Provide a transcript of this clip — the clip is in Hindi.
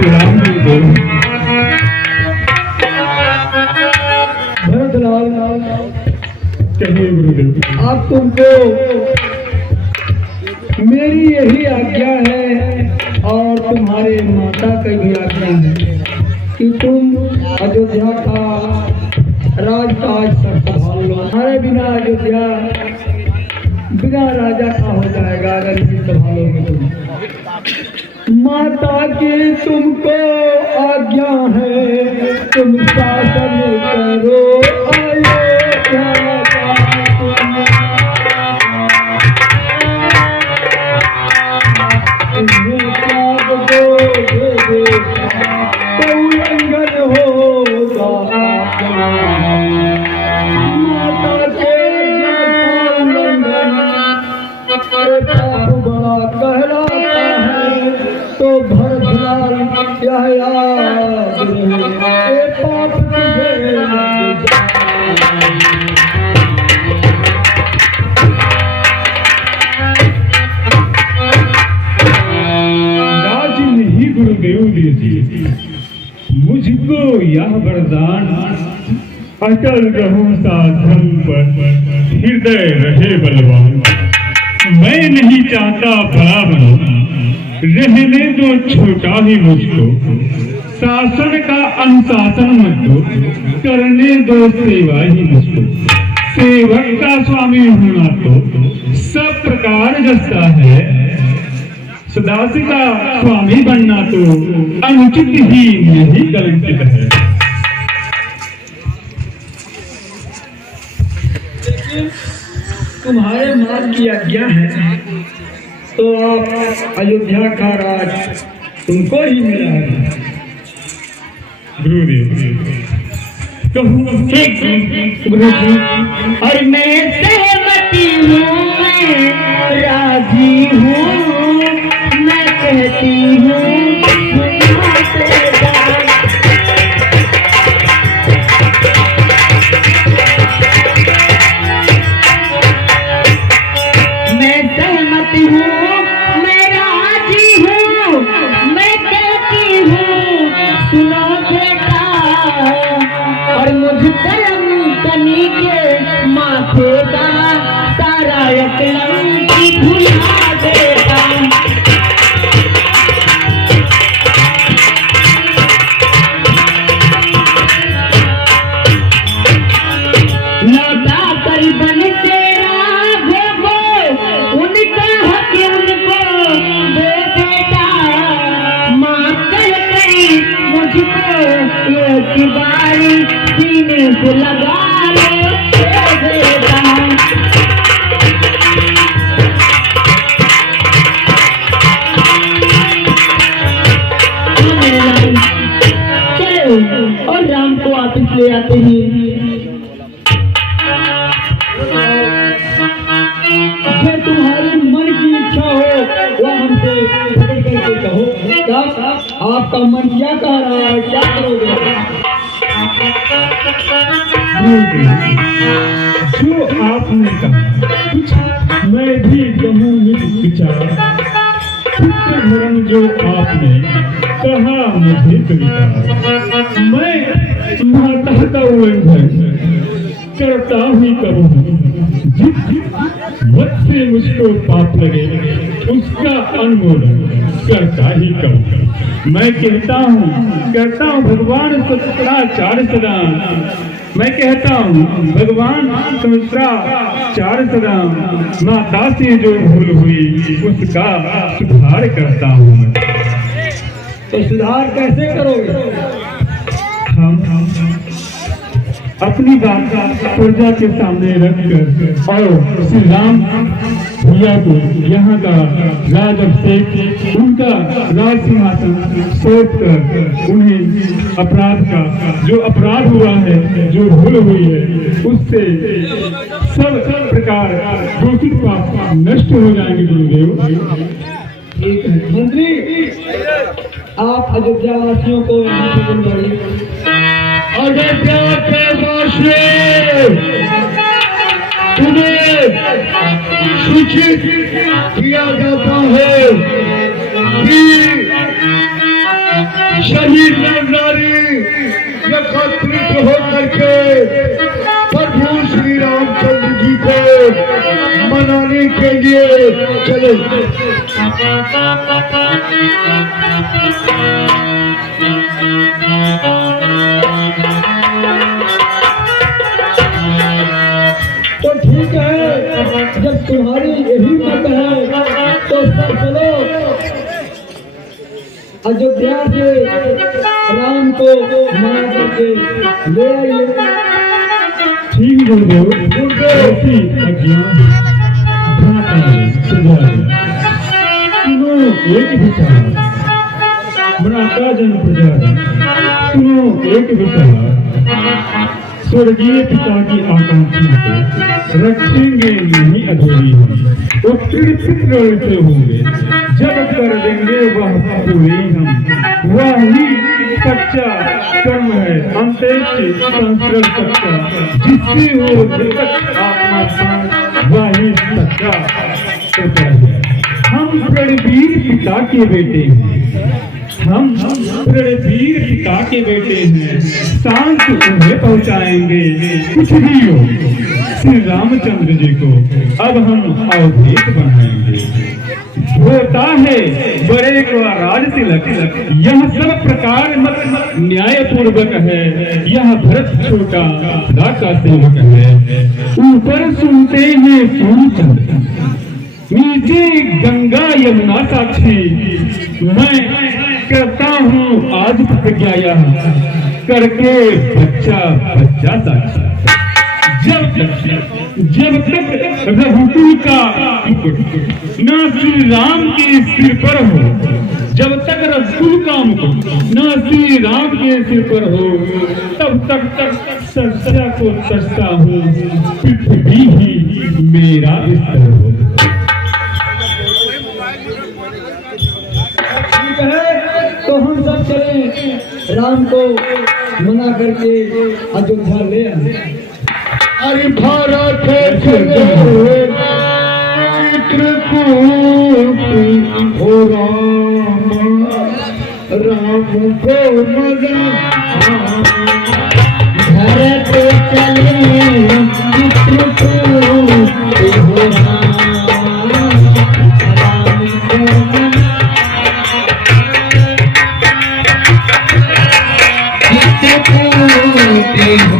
प्रणाम गुरुदेव। भरतलाल, कहिए गुरुदेव। आप तुमको मेरी यही आज्ञा है और तुम्हारे माता की भी आज्ञा है कि तुम अयोध्या का राजकाज सब संभाल लो। हमारे बिना अयोध्या बिना राजा का हो जाएगा अगर इसे संभालोगे तुम। माता की तुमको आज्ञा है, तुम शासन करो अयोध्या का। तुम्हें त्याग दो तो उल्लंघन होगा माता के उल्लंघन पाप बड़ा कहलाता है। तो भरतलाल यह याद रहे, ये पाप तुझे लग जाए। राज नहीं गुरुदेव दीजिए मुझको यह वरदान, अटल रहूं साधन पर, हृदय रहे बलवान। मैं नहीं चाहता बड़ा बनूं, रहने दो छोटा ही मुझको। शासन का अनुशासन मत दो, करने दो सेवा ही मुझको। सेवक का स्वामी होना तो सब प्रकार जसता है, सदासी का स्वामी बनना तो अनुचित ही नहीं कलंकित है। तुम्हारे मां की आज्ञा है तो आप अयोध्या का राज तुमको ही मिला है। गुरुदेव कहूँ ठीक गुरु जी, और मैं सहमति हूँ, मैं राजी हूँ, मैं कहती हूँ मैं सहमति हूँ, मैं राजी हूँ, मैं कहती हूँ सुनो बेटा। और मुझ कलम कनी के माथे का सारा कलंकी भुला देता। लौटा कर बन तेरा भेगो, उनका हक उनको दे बेटा। माँ कह गई मुझको एक बारी सीने से लगा लो बेटा। चलो और राम को वापस ले आते हैं। जो तुम्हारी मन की इच्छा हो वह हमसे पकड़ करके कहो। आपका मन क्या कह रहा है, क्या करोगे? जो आपने कहा कुछ मैं भी कहूँ निज विचार। पुत्र धर्म जो आपने कहा मुझे स्वीकार। मैं माता का उल्लंघन करता ही करूँ, जिस मत से मुझको पाप लगे उसका अनुमोदन करता ही करूँ। मैं कहता हूँ भगवान सहस्त्राचार्य सदा। मैं कहता हूँ भगवान सहस्त्राचार्य सदा। माता से जो भूल हुई उसका सुधार करता हूँ मैं। तो सुधार कैसे करोगे? हम अपनी बात प्रजा के सामने रखकर और श्री राम भैया को यहाँ का राज अभिषेक, उनका राज सिंहासन सौंप कर उन्हें अपराध का जो अपराध हुआ है, जो भूल हुई है, उससे सब प्रकार दूषित पाप नष्ट हो जाएंगे गुरुदेव। ठीक है मंत्री, आप अयोध्या वासियों को यहाँ से बुलाइए। अयोध्या के वासियों, तुम्हें सूचित किया जाता है कि शहीद नारी एकत्रित होकर के प्रभु श्री रामचंद्र जी को मनाने के लिए चले। तो ठीक है, जब तुम्हारी यही मत है तो सब चलो अयोध्या से राम को मना करके ले आइए। ठीक गुरुदेव, ऐसी आज्ञा सुनो एक विचार, बनाता जन प्रजा सुनो एक विचार। स्वर्गीय पिता की आकांक्षा को रखेंगे नहीं अधूरी हम, वो पीड़ित से होंगे जब कर देंगे वह पूरी हम। वही सच्चा कर्म है अंत्येष्टि संस्कृत सच्चा, जिसकी हो जगत आत्मा वही सच्चा कृपा है। हम प्रणवीर पिता के बेटे हैं, हम प्रणवीर पिता के बेटे हैं, शांत उन्हें पहुंचाएंगे। कुछ भी हो श्री रामचंद्र जी को अब हम अवधेश बनाएंगे। होता है बड़े को राज तिलक, यह सब प्रकार मत न्याय पूर्वक है। यह भरत छोटा खुदा का सेवक है। ऊपर सुनते हैं सूर्यचंद्र, नीचे गंगा यमुना साक्षी। मैं करता हूँ आज प्रतिज्ञा यह करके बच्चा बच्चा साक्षी। जब तक रघुकुल का मुकुट न श्री राम के सिर पर हो, जब तक रघुकुल का मुकुट न श्री राम के सिर पर हो, तब तक सच्चा को सच्चा हो, पृथ्वी ही मेरा बिस्तर हो। ठीक है, तो हम सब चलें राम को मना करके अयोध्या ले आए। अरे भारत चले चित्रकूट हो राम, राम को मना। भारत चले चित्रकूट हो राम, राम को मना। चित्रकूट